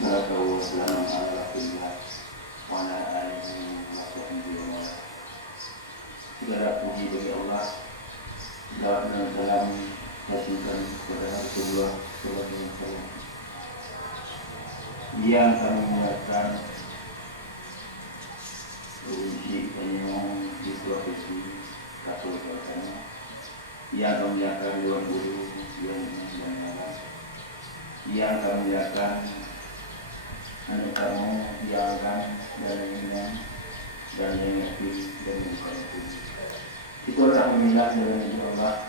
salatu wassalamu ala rasulillah wa ala alihi wa sahbihi. Segala puji bagi Allah dalam hasilkan kepada Rasulullah sallallahu alaihi wasallam yang kami muliakan berisi penyemong di profesi Katolik Agama yang kami muliakan Dewan Guru yang kami muliakan anak kamu yang akan dan yang aktif dan yang itu adalah meminta dengan Allah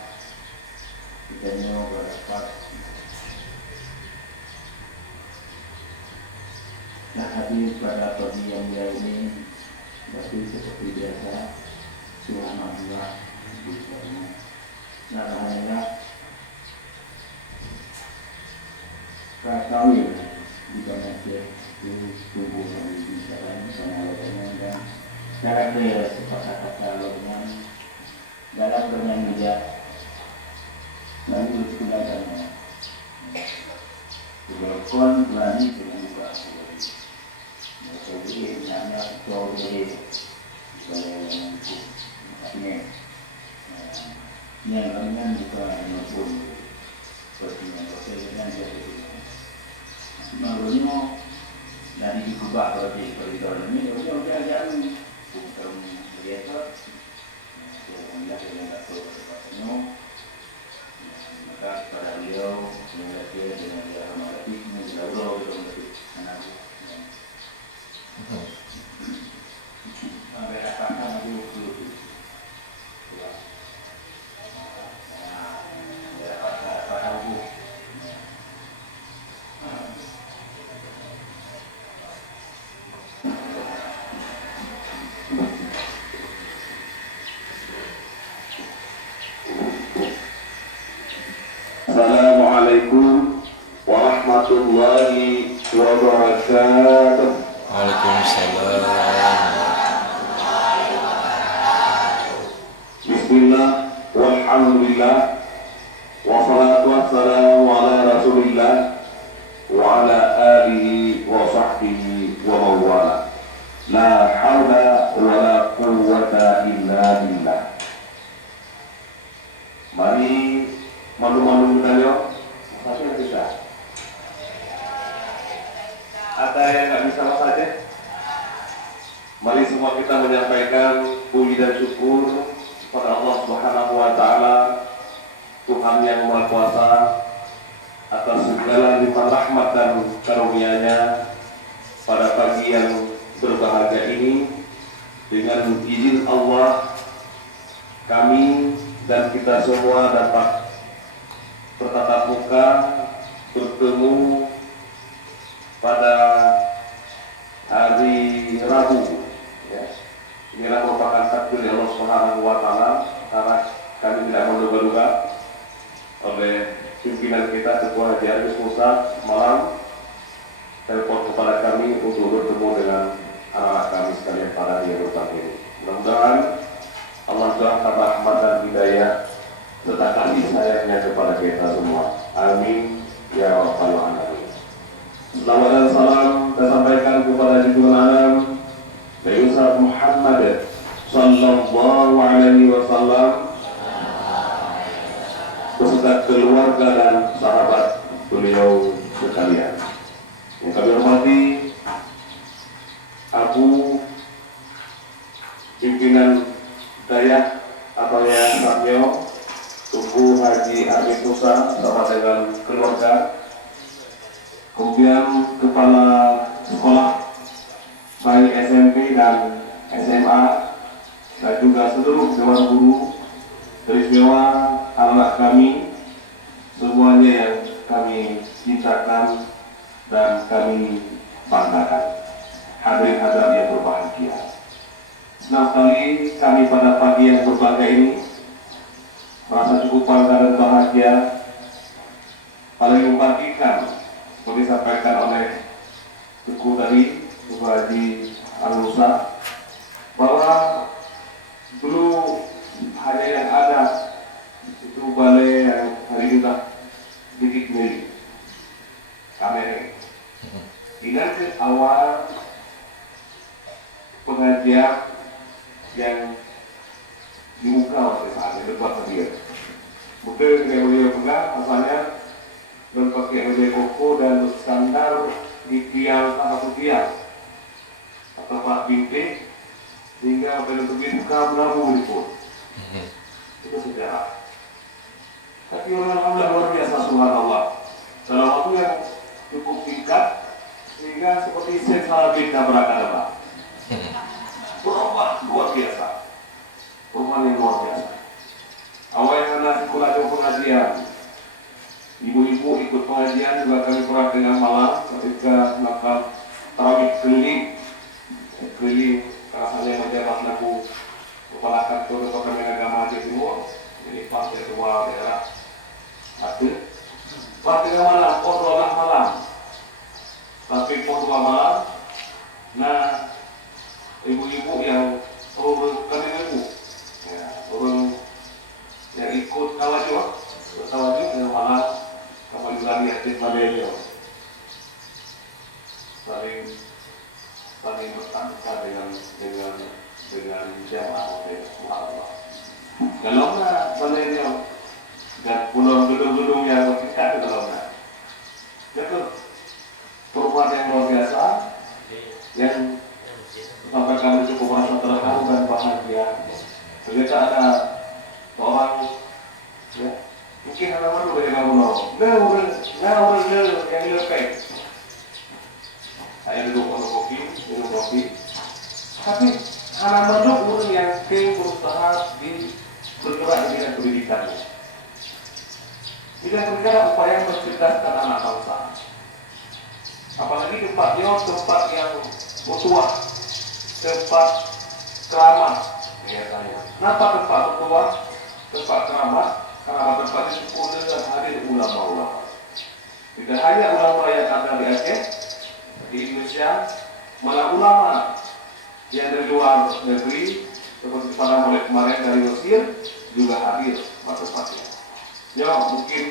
kita nyoba dapat nah hadir pada pagi yang mulia ini masih seperti biasa subhanallah nah alhamdulillah rakawil di mana itu tubuh yang dibisakan sama Allah dan karakter kata-kata Allah dalam bernyanyi dia lalu digunakannya berkon berani berubah jadi hanya jauh dari yang lainnya juga maupun pertimbangan perjalanan jadi sebelumnya dari diubah dari koridor ini udah jalan untuk melihat maka pada beliau melihat dia dengan dia rahmati menjauh dari anak Assalamualaikum warahmatullahi wabarakatuh. Waalaikumsalam. Bismillah, walhamdulillah, wassalatu wassalamu ala rasulillah wa ala alihi wa sahbihi wa mawala. La hawla wa la quwwata illa billah. Mari malu-malu tanya, tapi yang bisa. Ada yang nggak bisa saja? Mari semua kita menyampaikan puji dan syukur kepada Allah Subhanahu Wa Taala, Tuhan yang Maha Kuasa, atas segala limpahan rahmat dan karunia-Nya pada pagi yang berbahagia ini. Dengan izin Allah, kami dan kita semua dapat bertatap muka, bertemu pada hari Rabu. Ya. Inilah merupakan takdir Allah Subhanahu Wa Taala karena kami tidak menduga-duga oleh pimpinan kita Ketua Haji Arif Musa malam telepon kepada kami untuk bertemu dengan anak-anak kami sekalian pada hari yang berbahagia ini. Mudah-mudahan Allah jauhkan rahmat dan hidayah serta kasih sayangnya kepada kita semua. Amin ya rabbal alamin. Selamat dan salam saya sampaikan kepada junjungan alam Nabi Ustaz Muhammad sallallahu alaihi wasallam beserta keluarga dan sahabat beliau sekalian. Yang kami hormati Abu pimpinan Dayah atau Yayasan Samyo Tugu Haji Arif Musa bersama dengan keluarga, kemudian kepala sekolah baik SMP dan SMA dan juga seluruh dewan guru, teristimewa anak kami semuanya yang kami cintakan dan kami banggakan. Hadirin hadirat yang berbahagia, senang sekali kami pada pagi yang berbahagia ini merasa cukup bangga dan bahagia. Paling membagikan seperti disampaikan oleh Tugu dari Tugu Haji Al-Musa bahwa dulu hanya yang ada itu balai yang hari ini sudah sedikit milik kami. pesawat misalnya debat dia. Mungkin yang beliau pegang asalnya dan pakai media koko dan standar di tiang atau tiang atau pak bingkai sehingga begitu kabel pun itu sejarah. Tapi orang luar biasa subhanallah dalam waktu yang cukup singkat sehingga seperti sensalabita berakar-akar berubah luar biasa, perubahan yang luar biasa. Awal yang nasi kulat pengajian, ibu-ibu ikut pengajian juga kami perhatikan malam ketika melakukan tarawih keliling rasanya menjabat lagu kepala kantor Departemen Agama Aceh Timur, jadi partai ketua daerah Aceh. Partai malam, kodrolah malam, tapi kodrolah malam. Nah, ibu-ibu yang turun yang ikut tawajuh dengan malam kemajuan aktif Malaysia saling bertanggung dengan jamaah Allah. Dalamnya Malaysia dan pulau gedung-gedung yang dekat di dalamnya. Itu perubahan yang luar biasa yang sampai kami cukup merasa terharu dan bahagia. Ketika ada seorang mungkin ada mana boleh kamu orang yang lebih saya duduk minum kopi tapi anak menduk orang yang berusaha bergerak di bidang pendidikan tidak bergerak upaya mencerdaskan anak bangsa apalagi tempatnya tempat yang tua tempat keramat biasanya. Kenapa tempat tua tempat keramat? Karena tempatnya sepuluh dan hadir ulama-ulama. Tidak hanya ulama yang ada di Aceh, di Indonesia, malah ulama yang dari luar negeri, seperti pada mulai kemarin dari Mesir, juga hadir pada tempatnya. Ya mungkin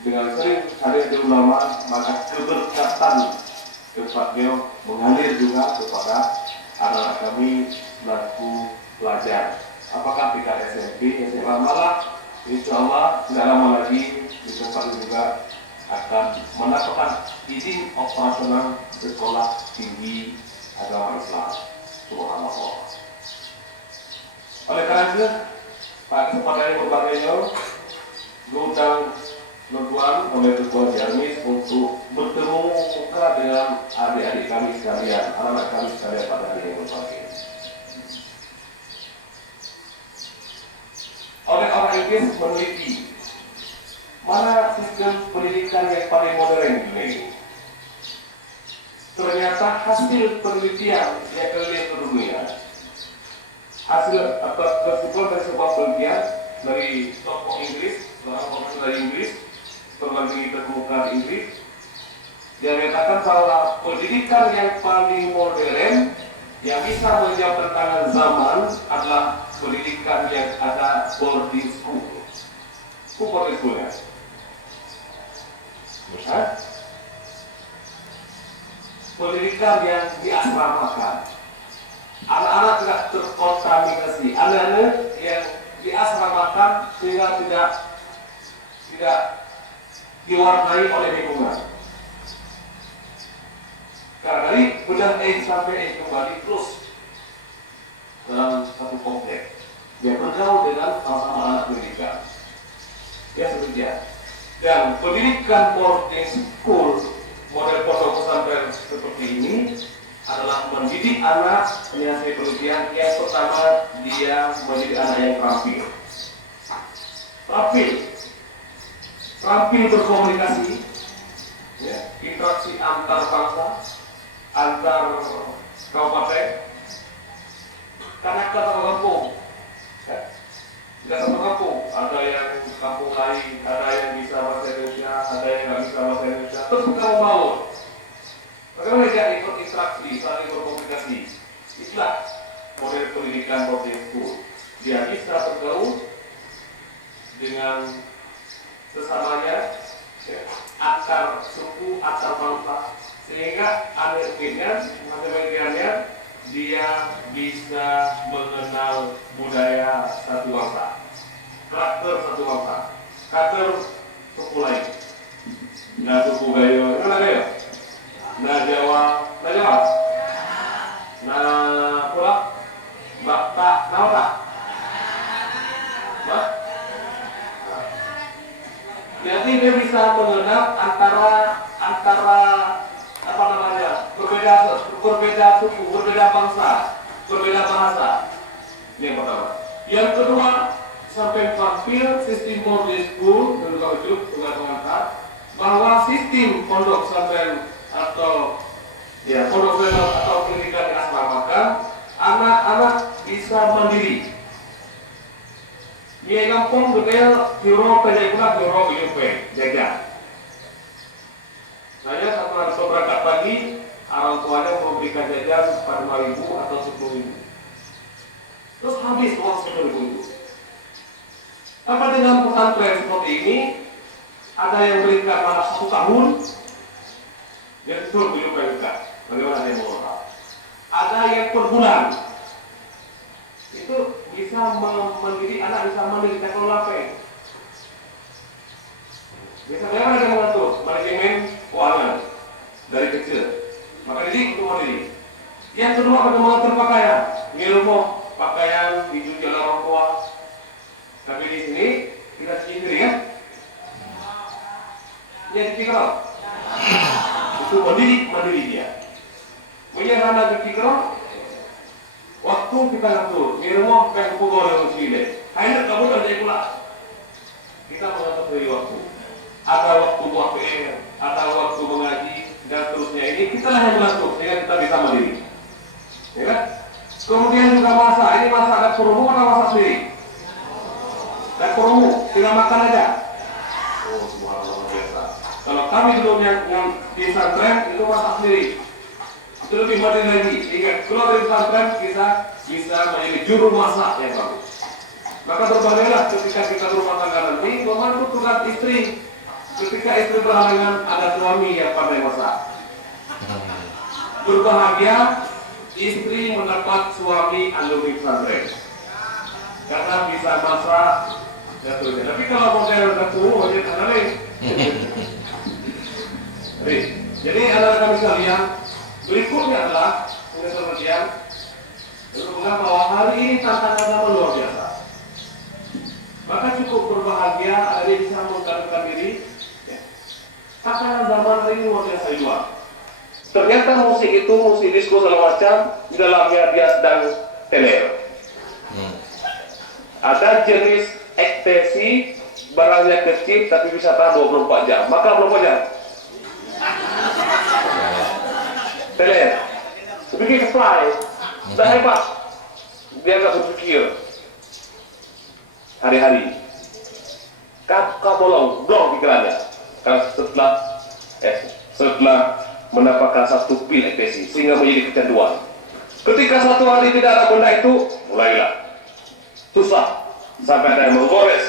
dengan sering hadir di ulama, maka keberkatan tempatnya mengalir juga kepada anak kami selaku pelajar. Apakah tingkat SMP, SMA malah insya Allah tidak lama lagi di tempat ini juga akan mendapatkan izin operasional sekolah tinggi agama Islam. Subhanallah. Oleh karena itu, pada kesempatan ini berbagainya, diundang Tuan oleh Ketua Jarmis untuk bertemu muka dengan adik-adik kami sekalian, anak-anak kami sekalian pada hari yang berbagi. Oleh orang Inggris meneliti mana sistem pendidikan yang paling modern di dunia ini. Ternyata hasil penelitian yang keliling ke dunia, hasil atau kesimpulan dari sebuah penelitian dari tokoh Inggris, seorang profesor dari Inggris, perguruan terkemuka di Inggris, dia menyatakan bahwa pendidikan yang paling modern yang bisa menjawab tantangan zaman adalah pendidikan yang ada boarding school. Boarding school ya? Pendidikan yang diasramakan. Anak-anak tidak terkontaminasi. Anak-anak yang diasramakan sehingga tidak diwarnai oleh lingkungan. Karena dari benar sampai kembali terus dalam satu kompleks. Dia bergaul dengan sama-sama anak pendidikan. Ya seperti dan pendidikan boarding school model pondok pesantren seperti ini adalah mendidik anak menyelesaikan pendidikan. Yang pertama dia mendidik anak yang terampil berkomunikasi, ya, interaksi antar bangsa, antar kabupaten, karena kita satu kampung, ya. Tidak satu kampung, ada yang kampung lain, ada yang bisa bahasa Indonesia, ada yang nggak bisa bahasa Indonesia, terus kita mau bagaimana dia ikut interaksi, saling berkomunikasi. Itulah model pendidikan boarding school. Dia bisa bergaul dengan sesamanya, ya, antar suku, antar bangsa, sehingga anak-anaknya dia bisa mengenal budaya satu bangsa, karakter satu bangsa, karakter suku lain. Nah suku Gayo, mana Gayo? Nah Jawa, nah pula, Batak, nah jadi dia bisa mengenal antara apa namanya berbeda suku, berbeda bangsa, berbeda bahasa. Ini yang pertama. Yang kedua, sampai tampil sistem boarding school dan rujuk dengan mengangkat bahwa sistem pondok pesantren atau pondok pesantren atau pendidikan yang asramakan, anak-anak bisa mandiri. Dia kampung detail biro penjaga biro IUP jaga. Saya satu hari berangkat pagi, orang tuanya memberikan jajan pada 5.000 atau 10.000. Terus habis uang 10.000 itu. Apa dengan pesantren seperti ini? Ada yang berikan malah 1 tahun, dia suruh IUP juga. Bagaimana dia mau tahu? Ada yang per bulan. Itu bisa mendidik anak, bisa mendidik teknologi. Bisa bagaimana dia mengatur manajemen keuangan dari kecil. Maka didik untuk mendidik. Yang kedua, bagaimana mengatur pakaian, ilmu pakaian dicuci oleh orang tua. Tapi di sini kita sendiri ya. Dia dipikir itu mendidik dia. Punya anak dipikir. Waktu kita ngatur, ilmu pengen pukul dengan sini. Hanya kamu kerja pula. Kita mengatur dari waktu. Ada waktu buat PR, ada waktu mengaji dan seterusnya. Ini kita lah yang mengatur sehingga kita bisa mandiri. Ya kan? Kemudian juga masak. Ini masak ada kerumu atau masak sendiri? Ada kerumu, tinggal makan aja. Oh, subhanallah biasa. Kalau kami dulu yang di pesantren itu masak sendiri. Itu lebih mandiri lagi. Ingat, kalau dari pesantren kita bisa menjadi juru masak yang bagus. Maka berbandinglah ketika kita berumah tangga nanti, membantu tugas istri. Ketika istri berhalangan, ada suami yang pandai masak. Berbahagia istri mendapat suami alumni pesantren karena bisa masak dan seterusnya. Tapi kalau model tertutup, dia tak lain. Jadi anak-anak kami sekalian, berikutnya adalah pengertian untuk mengatakan bahwa hari ini tantangan zaman luar biasa. Maka cukup berbahagia ada yang bisa mengkadukan diri. Tantangan zaman hari ini luar biasa luar. Ternyata musik itu, musik disco segala macam, di dalamnya dia sedang teler. Ada jenis ekstasi, barangnya kecil tapi bisa tahan 24 jam. Maka berapa jam? Teler. Bikin fly. Sudah hebat. Dia nggak berpikir. Hari-hari. Kau bolong, blong pikirannya. Karena setelah mendapatkan satu pil ekstasi sehingga menjadi kecanduan. Ketika satu hari tidak ada benda itu, mulailah susah sampai ada yang menggores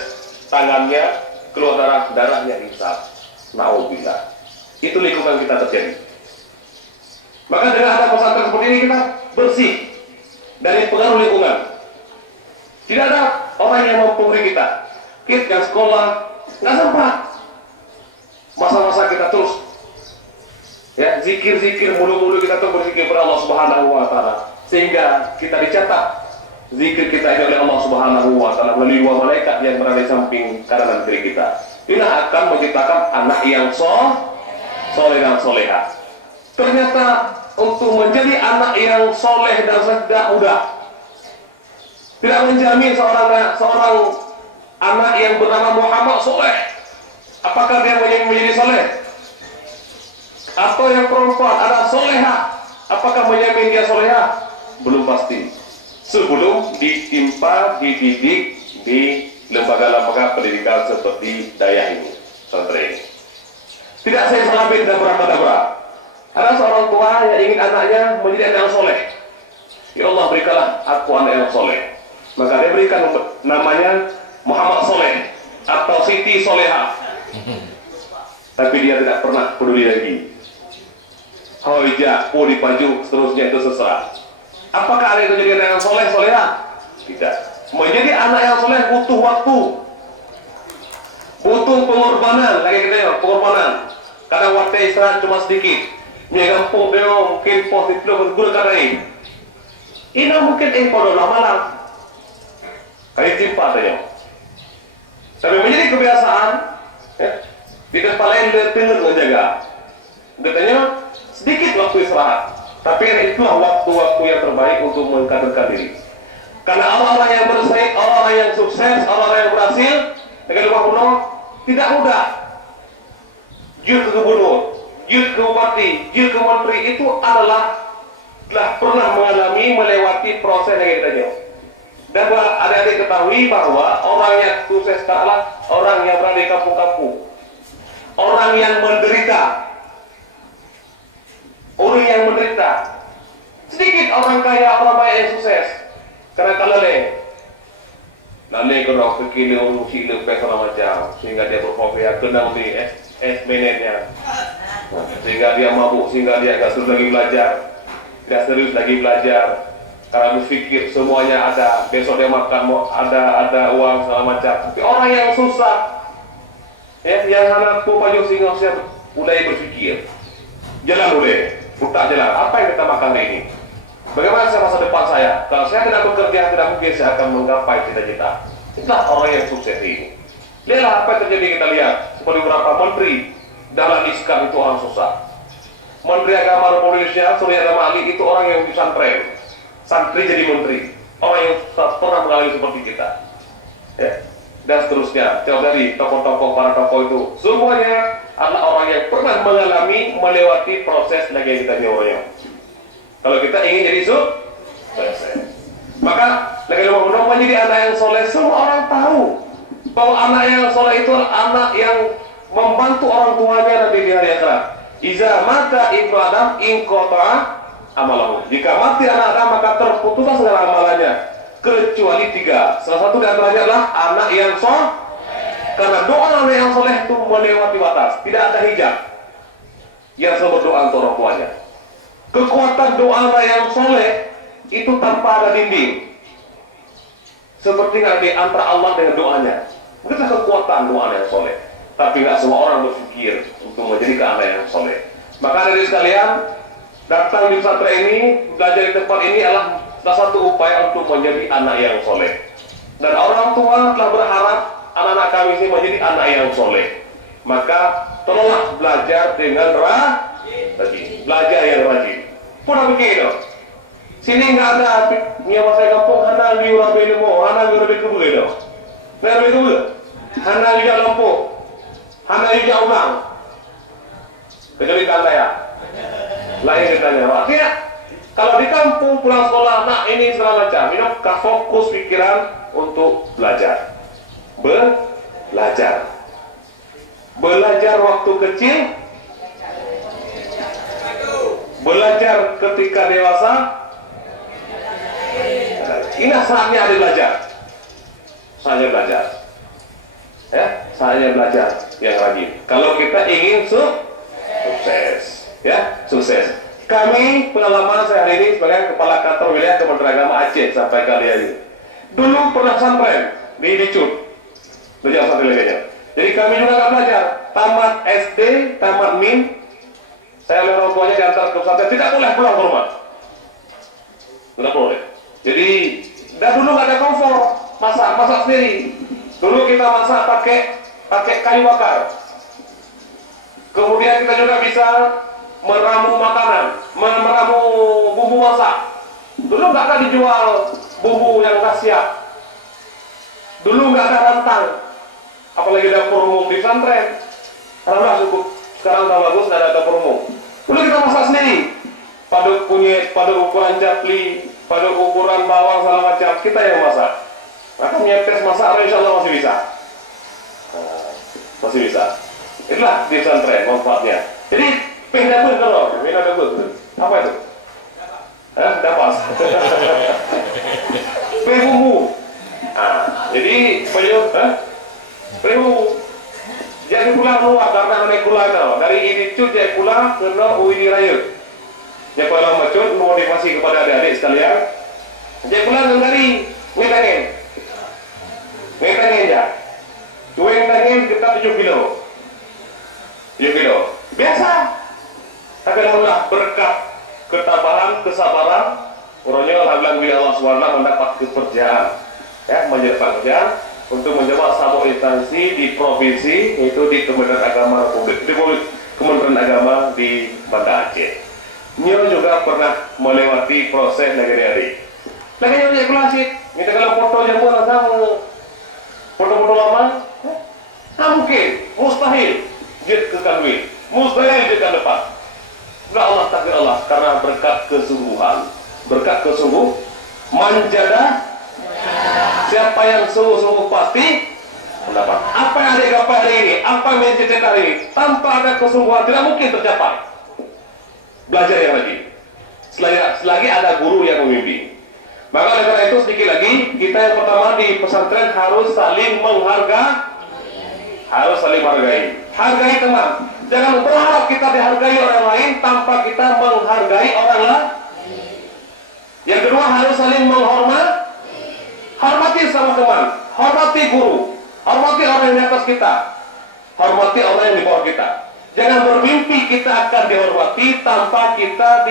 tangannya, keluar darahnya hisap. Nauzubillah. Itu lingkungan kita terjadi. Maka dengan ada pesantren seperti ini kita bersih dari pengaruh lingkungan. Tidak ada orang yang mempengaruhi kita. Kita sekolah nggak sempat. Masa-masa kita terus ya zikir mulu-mulu kita terus berzikir kepada Allah Subhanahu wa taala sehingga kita dicatat zikir kita ini oleh Allah Subhanahu wa taala melalui dua malaikat yang berada di samping kanan dan kiri kita. Ini akan menciptakan anak yang soleh dan soleha. Ternyata untuk menjadi anak yang soleh dan tidak mudah. Tidak menjamin seorang anak yang bernama Muhammad soleh. Apakah dia menjadi soleh? Atau yang perempuan ada soleha, apakah menjamin dia soleha? Belum pasti. Sebelum ditimpa, dididik di lembaga-lembaga pendidikan seperti Daya ini, pesantren. Tidak saya selambit dan berakadabra. Ada seorang tua yang ingin anaknya menjadi anak yang soleh. Ya Allah, berikanlah aku anak yang soleh. Maka dia berikan namanya Muhammad Soleh atau Siti Soleha. Tapi dia tidak pernah peduli lagi. Hoja, puli paju, seterusnya itu seserah. Apakah ada yang menjadi anak yang soleh, soleha? Tidak. Menjadi anak yang soleh butuh waktu, butuh pengorbanan. Lagi kita ya, pengorbanan. Kadang waktu istirahat cuma sedikit. Mengampung dia mungkin positif berguna kadang. Ini mungkin pada malam. Kali timpa saja. Tapi menjadi kebiasaan, ya, di tempat lain dia tengah menjaga. Katanya sedikit waktu istirahat. Tapi itulah waktu-waktu yang terbaik untuk mengkaderkan diri. Karena orang-orang yang bersaing, orang-orang yang sukses, orang-orang yang berhasil dengan rumah kuno tidak mudah. Jut ke gubernur, jut ke bupati, jut ke menteri itu adalah telah pernah mengalami melewati proses yang kita jauh. Dan adik-adik ketahui bahwa orang yang sukses adalah orang yang berada di kampung-kampung, orang yang menderita. Orang yang menderita. Sedikit orang kaya, orang baik yang sukses. Karena kalau lalu kena kekini orang sila segala macam, sehingga dia berprofesi kenal di S-menetnya, sehingga dia mabuk, sehingga dia tidak serius lagi belajar, tidak serius lagi belajar. Karena berpikir semuanya ada, besok dia makan ada uang segala macam. Tapi orang yang susah, yang anak tu baju sehingga saya mulai berpikir, jalan boleh. Putar jalan, apa yang kita makan hari ini? Bagaimana saya masa depan saya? Kalau saya tidak bekerja, tidak mungkin saya akan menggapai cita-cita. Itulah orang yang sukses ini. Lihatlah apa yang terjadi, kita lihat. Seperti beberapa menteri dalam iskan itu orang susah. Menteri Agama Republik Indonesia, Surya Dharma Ali, itu orang yang di pesantren. Santri jadi menteri. Orang yang pernah mengalami seperti kita. Ya. Dan seterusnya. Coba dari tokoh-tokoh, para tokoh itu. Semuanya adalah orang yang pernah mengalami, melewati proses lagi kita orang. Kalau kita ingin jadi sukses, maka lagi mau menjadi anak yang soleh. Semua orang tahu bahwa anak yang soleh itu adalah anak yang membantu orang tuanya nanti di hari akhirat. Iza mata ibnu Adam inqata amalahu. Jika mati anak Adam maka terputuslah segala amalannya kecuali 3. Salah satu di antaranya adalah anak yang soleh. Karena doa anak yang soleh itu melewati batas, tidak ada hijab. Yang selalu berdoa untuk orang tuanya. Kekuatan doa anak yang soleh itu tanpa ada dinding. Seperti nanti antara Allah dengan doanya. Itu kekuatan doa yang soleh. Tapi nggak semua orang berpikir untuk menjadi anak yang soleh. Maka dari sekalian, datang di pesantren ini, belajar di tempat ini adalah salah satu upaya untuk menjadi anak yang soleh. Dan orang tua telah berharap anak-anak kami ini menjadi anak yang soleh. Maka tolonglah belajar dengan rajin. Belajar yang rajin. Pun begitu. Sini nggak ada punya masa kampung. Hana liura belemo, hana liura beku begitu. Liura beku begitu. Hana liura lampu, hana liura ulang. Kecuali tanda ya. Lain ditanya. Artinya kalau di kampung pulang sekolah, nak ini segala macam. Ini fokus pikiran untuk belajar. Belajar waktu kecil, belajar ketika dewasa. Ini saatnya ada belajar. Saatnya belajar. Ya, saatnya belajar yang rajin. Kalau kita ingin sukses, ya, sukses. Kami pengalaman saya hari ini sebagai kepala kantor wilayah Kementerian Agama Aceh sampai kali ini. Dulu pernah pesantren di Dicut. Belajar satu lagi. Jadi kami juga akan belajar. Tamat SD, tamat MIN. Saya oleh orang tuanya diantar ke pesantren. Tidak boleh pulang ke rumah. Tidak boleh. Jadi, dan dulu nggak ada kompor. Masak sendiri. Dulu kita masak pakai kayu bakar. Kemudian kita juga bisa meramu makanan, meramu bumbu masak. Dulu nggak ada dijual bumbu yang nggak siap. Dulu nggak ada rantang. Apalagi dapur umum di pesantren. Karena cukup sekarang udah bagus, nggak ada dapur umum. Dulu kita masak sendiri. Pada kunyit, pada ukuran japli, pada ukuran bawang segala macam, kita yang masak. Maka nyetes masak, insya Allah masih bisa. Masih bisa. Itulah di pesantren manfaatnya. Jadi pindah pun kalau pindah pun apa itu? Dapas. Bumbu. Jadi bumbu. Jadi pulang luar karena naik pulang dari ini cu jadi pulang ke Uini Raya. Yang paling macut motivasi kepada adik-adik sekalian. Jadi pulang ngari, ngitangin ya. Cuing tangin kita 7 kilo. 7 kilo. Biasa. Tapi alhamdulillah berkat ketabahan, kesabaran, orangnya alhamdulillah Allah SWT mendapat kepercayaan, ya, menjadi pekerjaan untuk menjawab satu instansi di provinsi, yaitu di Kementerian Agama Republik, di Kementerian Agama di Banda Aceh. Nyo juga pernah melewati proses negeri-negeri. Lagi yang evaluasi, kita kalau foto yang mana sama, foto-foto lama, mungkin, mustahil, dia kekandui, mustahil dia ke depan. Enggak, Allah takdir Allah, karena berkat kesungguhan, manjada, siapa yang sungguh-sungguh pasti mendapat. Apa yang ada gapai hari ini, apa yang menjadi hari ini, tanpa ada kesungguhan tidak mungkin tercapai. Belajar yang rajin. Selagi ada guru yang membimbing. Maka oleh karena itu sedikit lagi, kita yang pertama di pesantren harus saling menghargai. Hargai teman. Jangan berharap kita dihargai orang lain tanpa kita menghargai orang lain. Yang kedua harus saling hormati sama teman, hormati guru, hormati orang yang di atas kita, hormati orang yang di bawah kita. Jangan bermimpi kita akan dihormati tanpa kita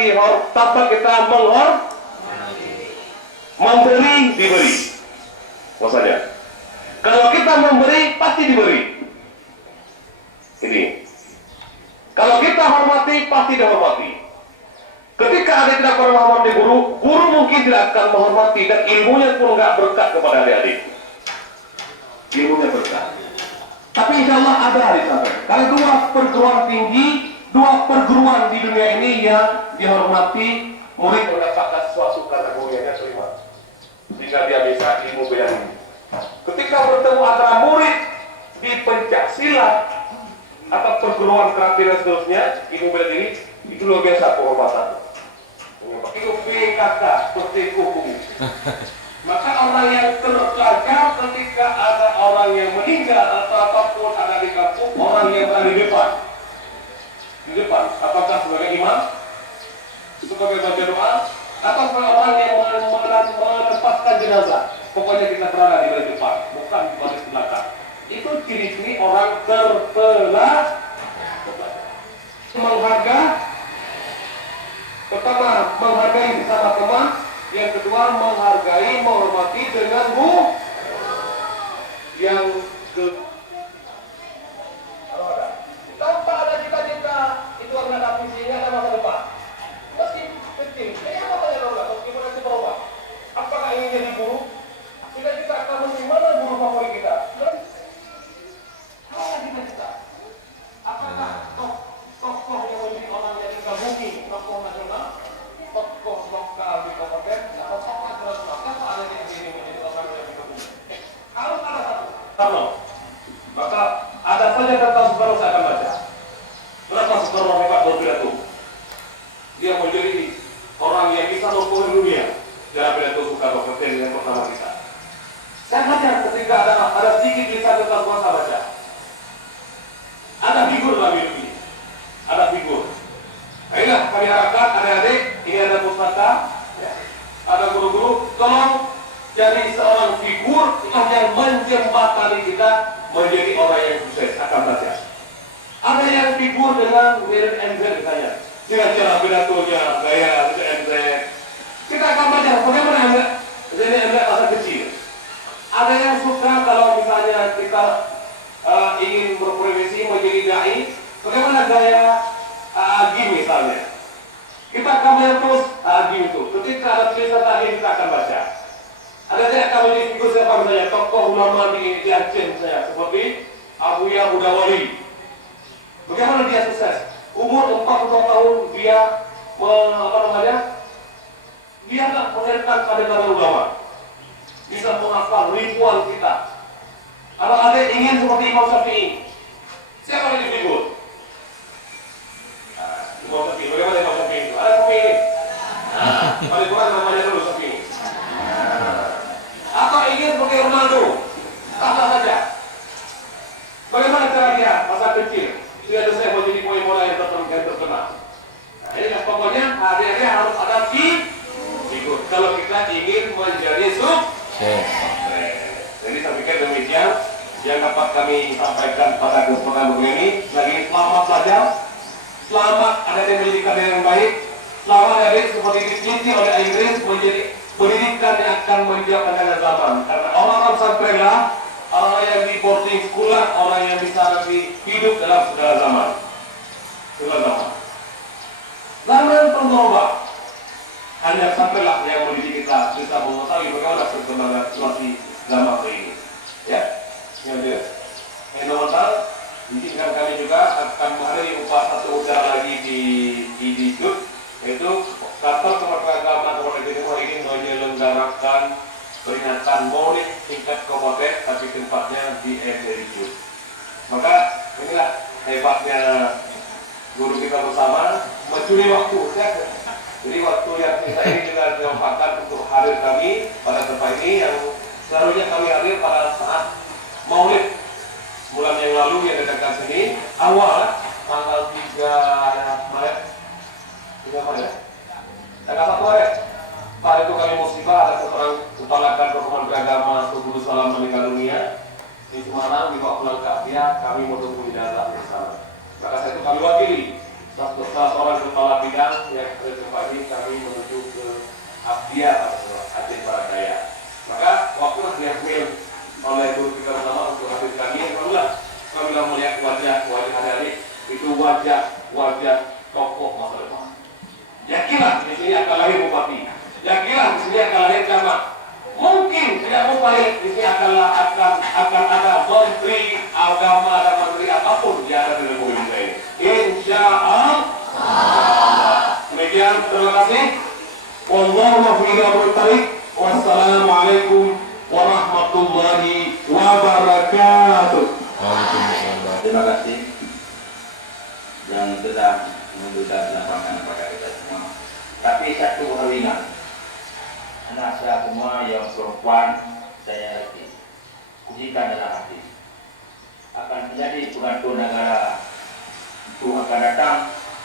memberi diberi. Maksudnya, kalau kita memberi pasti diberi. Ini. Kalau kita hormati pasti dihormati. Ketika adik tidak pernah menghormati guru mungkin tidak akan menghormati dan ilmunya pun nggak berkat kepada adik-adik. Ilmunya berkat. Tapi insya Allah ada di sana. Karena dua perguruan tinggi, dua perguruan di dunia ini yang dihormati, murid mendapatkan suatu kategorinya terima. Jika dia bisa ilmu bidang ini. Ketika bertemu antara murid di pencaksilat atau perguruan kreatif dan seterusnya, ilmu bidang ini itu luar biasa penghormatan. Itu PKK seperti hukum. Maka orang yang terpelajar ketika ada orang yang meninggal atau apapun ada di kampung, orang yang berada di depan, apakah sebagai imam, sebagai baca doa, atau sebagai orang yang melepaskan jenazah. Pokoknya kita berada di bagian depan, bukan di bagian belakang. Itu ciri-ciri orang terpelajar. Pertama, menghargai sesama teman. Yang kedua, menghormati dengan yang tanpa ada cita-cita itu akan ada visinya, ada masa depan. Meski kecil, ini apa saja orang meskipun itu berubah. Apakah ingin jadi guru? Cita-cita kamu di mana guru favorit kita? Apa cita-cita? Apakah tokoh yang menjadi orang yang kita bumi, tokoh nasional, tokoh lokal di kabupaten, atau tokoh internasional? Siapa ada yang ini menjadi orang yang kita bumi? Harus ada satu. Maka ada saja tentang Soekarno saya akan baca. Berapa Soekarno hebat berpidato? Dia menjadi orang yang bisa mempengaruhi dunia dalam pidato Soekarno presiden yang pertama kita. Saya baca ketika ada sedikit kisah tentang Soekarno saya baca. Ada figur dalam hidup ini. Ada figur. Baiklah, kami harapkan adik-adik, ini ada pustaka, ya. Ada guru-guru, tolong jadi seorang figur yang menjembatani kita menjadi orang yang sukses akan belajar. Ada yang figur dengan mirip MZ misalnya, dengan cara pidatonya, gaya MZ. Kita akan belajar bagaimana MZ. Jadi MZ masa kecil. Ada yang suka kalau misalnya kita ingin berprofesi menjadi dai, bagaimana gaya Agi misalnya. Kita akan melihat terus Agi itu. Ketika ada tulisan Agi kita akan baca. Ada yang akan menjadi figur siapa misalnya, tokoh ulama di Aceh misalnya, seperti Abuya Budawali. Bagaimana dia sukses? Umur 42 tahun dia dia tak melahirkan kader-kader ulama. Bisa menghafal ribuan kitab. Kalau ada ingin seperti Imam Syafi'i, siapa yang figur? Imam Syafi'i, bagaimana Imam Syafi'i itu? Ada Syafi'i ini? Paling kurang namanya dulu Syafi'i. Atau ingin seperti Ronaldo, tambah saja. Bagaimana cara dia masa kecil? Dia selesai menjadi pemain bola yang terkenal. Nah, ini pokoknya hari-hari yang dapat kami sampaikan pada kesempatan begini. Lagi selamat belajar, selamat ada di pendidikan yang baik, selamat ada seperti dipeneliti oleh Inggris menjadi pendidikan yang akan menjawab tantangan zaman. Karena orang-orang pesantren lah, orang yang di boarding school lah, orang yang bisa nanti hidup dalam segala zaman. Segala zaman. Zaman berubah. Hanya sampailah yang mendidik kita bisa mengetahui bagaimana perkembangan situasi zaman ini. Ya, yang dia. Yang nomor satu, izinkan kami juga akan menghadiri upacara udara lagi di Jud, yaitu kantor kemerdekaan Republik Indonesia ini menyelenggarakan peringatan Maulid tingkat kabupaten, tapi tempatnya di MTI Jud. Maka inilah hebatnya guru kita bersama mencuri waktu. Ya. Jadi waktu yang kita ini juga dimanfaatkan untuk hadir kami pada tempat ini yang seharusnya kami hadir pada saat Maulid bulan yang lalu yang dekat sini awal tanggal 3 Maret tanggal 1 Maret pada itu kami musibah ada seorang kepala kantor agama Guru Salam meninggal dunia di Semarang. Di waktu lengkap dia kami menunggu jenazah bersama. Maka saya itu kami wakili salah seorang kepala bidang yang pada tempat ini kami menuju ke Abdiya Aceh Barat Daya. Maka waktu diambil oleh guru kita bersama untuk hadir kami, alhamdulillah kami telah melihat wajah hari itu wajah tokoh masa depan. Yakinlah di sini akan lahir bupati, yakinlah di sini akan lahir camat. Mungkin tidak mustahil di sini akan ada menteri agama dan menteri apapun yang ada di Republik Indonesia ini. Insya Allah. Demikian, terima kasih. Wallahu a'lam. Wassalamualaikum warahmatullahi wabarakatuh. Waalaikumsalam. Terima kasih yang telah memberikan lapangan kepada kita semua. Tapi satu hal ingat, anak saya semua yang perempuan saya yakin, ujikan dalam hati akan menjadi pengatur negara itu akan datang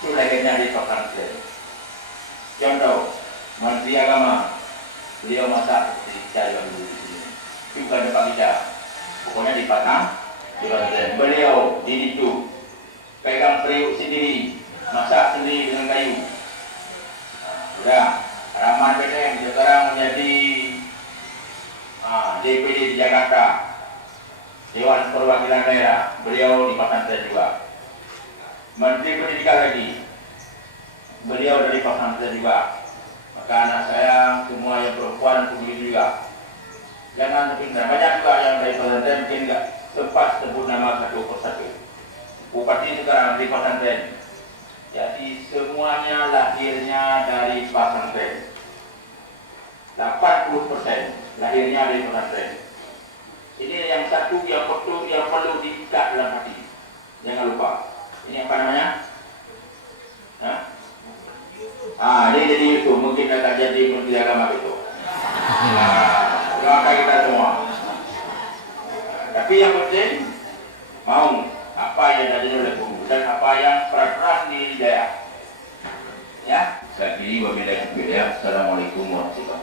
itu lahirnya di pesantren. Contoh, Menteri Agama beliau masak di saya dulu di sini, itu bukan di Pakistan, pokoknya di Patang. Beliau di itu pegang periuk sendiri, masak sendiri dengan kayu. Sudah Rahman PDM sekarang menjadi DPD di Jakarta, Dewan Perwakilan Daerah, beliau di pesantren juga. Menteri Pendidikan lagi, beliau dari pesantren juga. Maka anak saya semua yang perempuan begitu juga. Jangan pindah, banyak juga yang dari pesantren mungkin enggak sempat sebut nama satu persatu. Bupati sekarang di pesantren. Jadi semuanya lahirnya dari pesantren. 80% lahirnya dari pesantren. Ini yang satu yang betul yang perlu diikat dalam hati. Jangan lupa. Ini apa namanya? Ini jadi itu mungkin akan jadi menteri agama itu. Doakan kita semua. Tapi yang penting mau apa yang ada oleh guru dan apa yang keras di daerah. Ya. Sekali lagi wabillahi taufiq. Assalamualaikum warahmatullahi wabarakatuh.